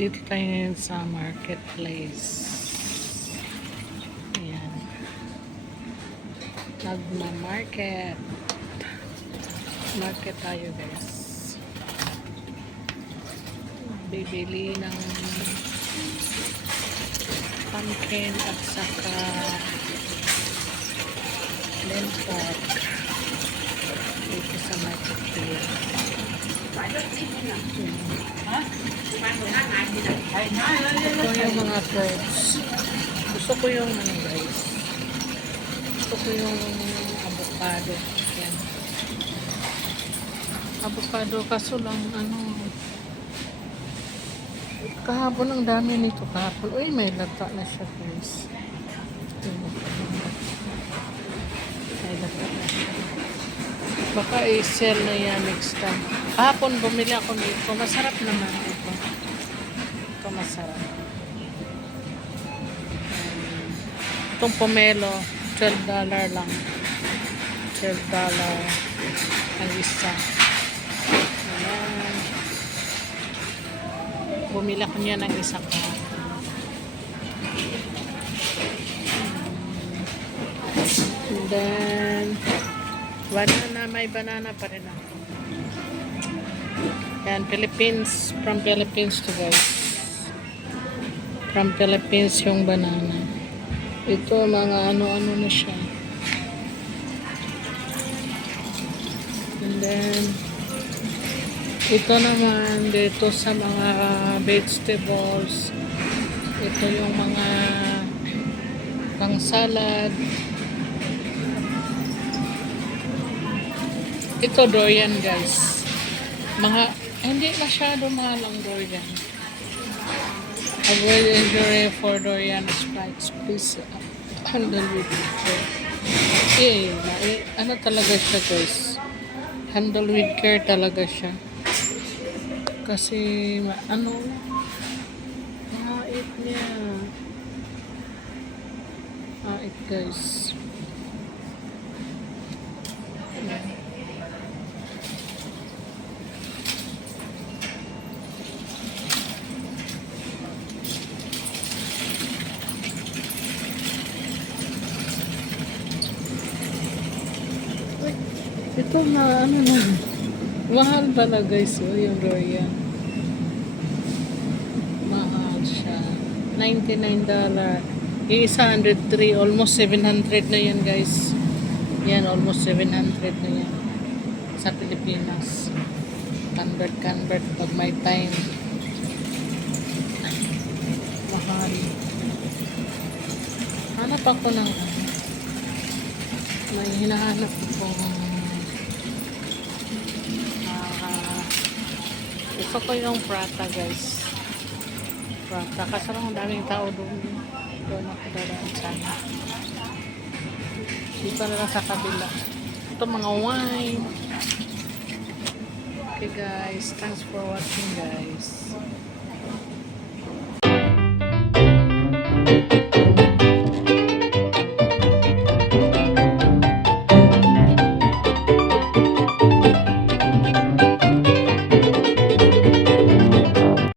Dito tayo ngayon sa marketplace. Ayan. Nagma-market. Market tayo, guys. Bibili ng pumpkin at saka lemon pork dito sa marketplace. Ito yung mga fruits. Gusto ko yung ano, guys. Gusto ko yung avocado. Yan. Avocado, kaso lang ano, kahapon ang dami nito kahapon. Uy, may lata na siya, guys. May lata na siya. Baka i-sell na yan next time. Kahapon bumili ako nito. Masarap naman ito. Ito masarap. Itong pomelo, $12 lang. $12 ang isa. Ayan. Bumili ako niya ng isa ka. And then, banana, may banana pa rin ako. Yan, Philippines, from Philippines to guys. From Philippines yung banana. Ito, mga ano-ano na siya. And then, ito naman, dito sa mga vegetables. Ito yung mga pang salad. Ito durian, guys. Hindi masyado mahal ang durian. Avoid injury for durian spikes. Please handle with care. Ano talaga siya, guys? Handle with care talaga siya. Kasi, mahait niya. Mahait, guys. Ayan. Ito na, ano na. Mahal pala, guys, yung durian. Mahal siya. $99. Yung isa, 103. Almost 700 na yan, guys. Yan, almost 700 na yan. Sa Pilipinas. Convert pag may time. Mahal. Hanap ako ng may hinahanap ko gusto ko yung prata, guys. Prata. Kasi lang daming tao doon. Doon ako dadaan sana. Dito na lang sa kabila. Ito mga wine. Okay, guys. Thanks for watching, guys.